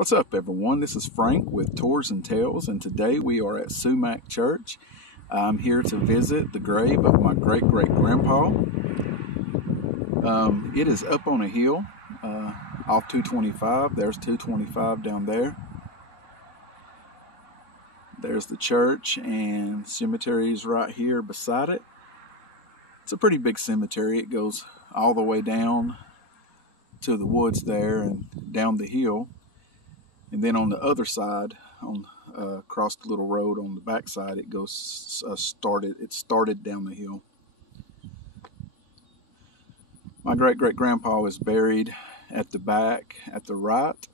What's up, everyone? This is Frank with Tours and Tales, and today we are at Sumach Church. I'm here to visit the grave of my great-great-grandpa. It is up on a hill off 225. There's 225 down there. There's the church, and cemetery is right here beside it. It's a pretty big cemetery. It goes all the way down to the woods there and down the hill. And then on the other side, across the little road on the back side, it goes started down the hill. My great-great-grandpa is buried at the back, at the right.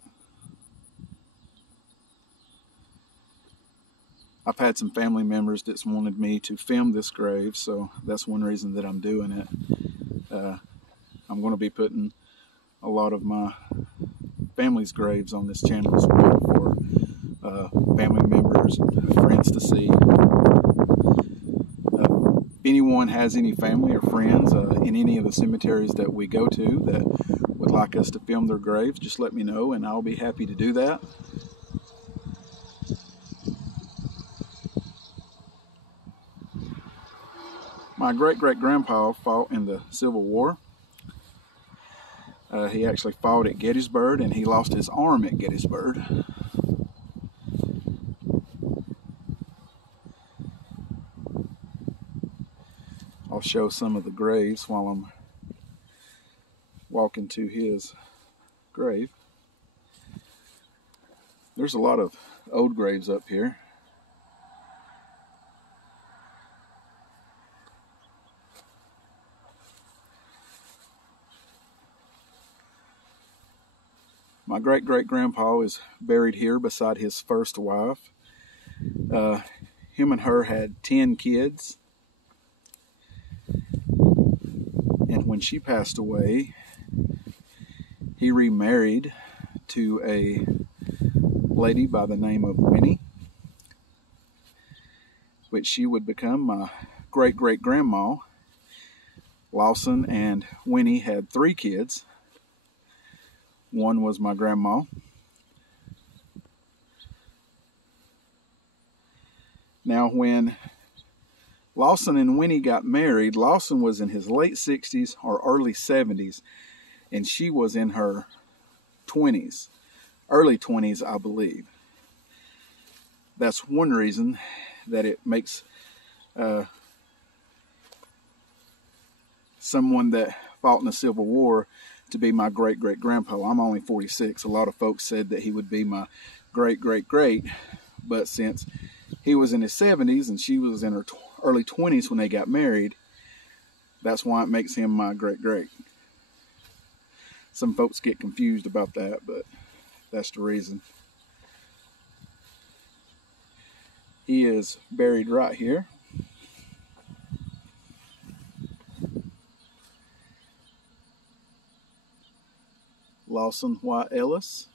I've had some family members that's wanted me to film this grave, so that's one reason that I'm doing it. I'm going to be putting a lot of my family's graves on this channel as well for family members and friends to see. If anyone has any family or friends in any of the cemeteries that we go to that would like us to film their graves, just let me know and I'll be happy to do that. My great-great-grandpa fought in the Civil War. He actually fought at Gettysburg, and he lost his arm at Gettysburg. I'll show some of the graves while I'm walking to his grave. There's a lot of old graves up here. My great-great-grandpa is buried here beside his first wife. Him and her had 10 kids. And when she passed away, he remarried to a lady by the name of Winnie, which she would become my great-great-grandma. Lawson and Winnie had 3 kids. One was my grandma. Now, when Lawson and Winnie got married, Lawson was in his late 60s or early 70s, and she was in her 20s, early 20s, I believe. That's one reason that it makes someone that fought in the Civil War to be my great-great-grandpa. I'm only 46. A lot of folks said that he would be my great-great-great, but since he was in his 70s and she was in her early 20s when they got married, that's why it makes him my great-great. Some folks get confused about that, but that's the reason. He is buried right here. Lawson White Ellis.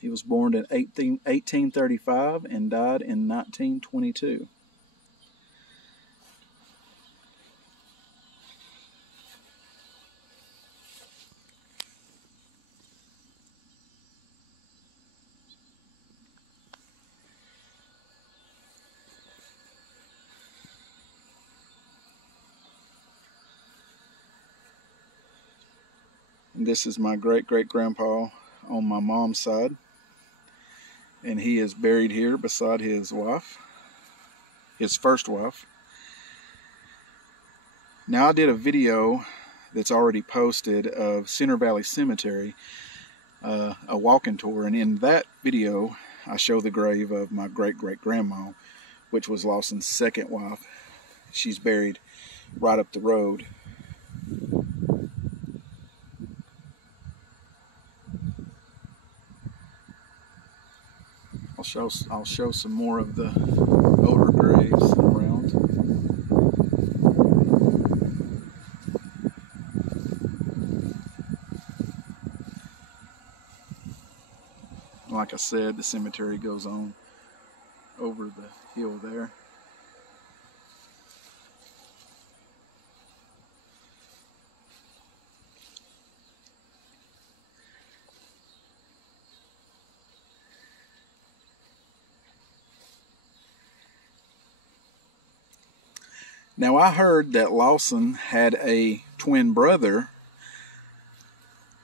He was born in 1835 and died in 1922. And this is my great-great-grandpa on my mom's side. And he is buried here beside his wife, his first wife. Now, I did a video that's already posted of Center Valley Cemetery, a walking tour. And in that video, I show the grave of my great-great-grandma, which was Lawson's second wife. She's buried right up the road. I'll show some more of the older graves around. Like I said, the cemetery goes on over the hill there. Now, I heard that Lawson had a twin brother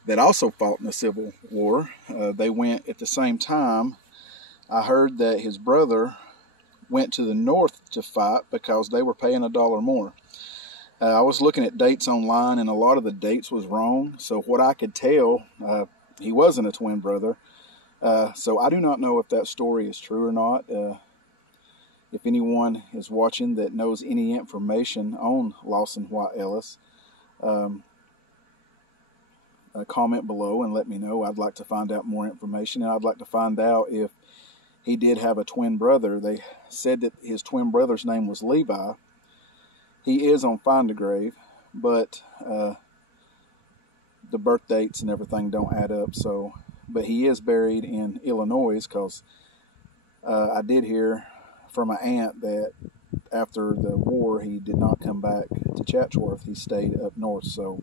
that also fought in the Civil War. They went at the same time. I heard that his brother went to the North to fight because they were paying $1 more. I was looking at dates online, and a lot of the dates was wrong. So what I could tell, he wasn't a twin brother. So I do not know if that story is true or not. If anyone is watching that knows any information on Lawson White Ellis, comment below and let me know. I'd like to find out more information, and I'd like to find out if he did have a twin brother. They said that his twin brother's name was Levi. He is on Find a Grave, but the birth dates and everything don't add up. So, but he is buried in Illinois, because I did hear from my aunt that after the war he did not come back to Chatsworth. He stayed up north. So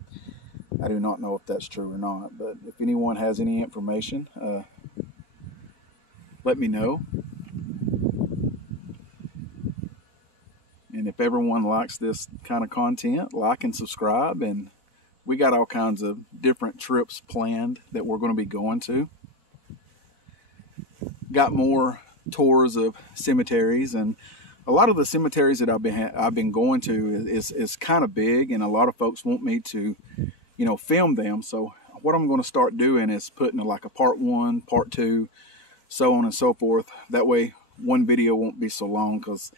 I do not know if that's true or not. But if anyone has any information, let me know. And if everyone likes this kind of content, like and subscribe. And we got all kinds of different trips planned that we're going to be going to. Got more tours of cemeteries, and a lot of the cemeteries that I've been going to is kind of big, and a lot of folks want me to, film them. So what I'm going to start doing is putting like a part 1, part 2, so on and so forth. That way one video won't be so long, because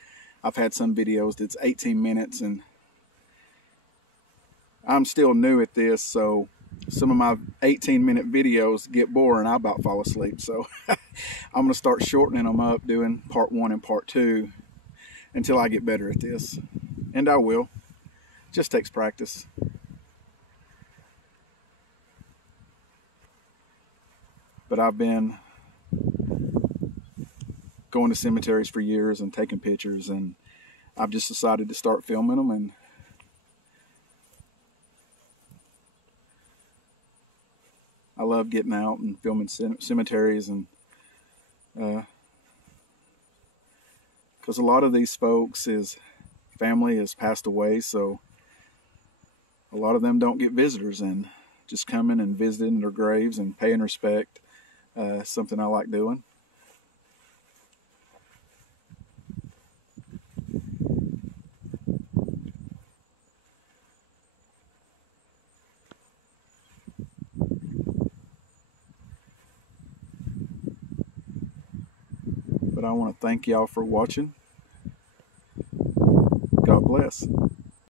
I've had some videos that's 18 minutes and I'm still new at this, so some of my 18-minute videos get boring. I about fall asleep. So I'm going to start shortening them up, doing part 1 and part 2 until I get better at this. And I will. Just takes practice. But I've been going to cemeteries for years and taking pictures, and I've just decided to start filming them. And I love getting out and filming cemeteries, and because a lot of these folks, his family has passed away, so a lot of them don't get visitors, and just coming and visiting their graves and paying respect, something I like doing. But I want to thank y'all for watching. God bless.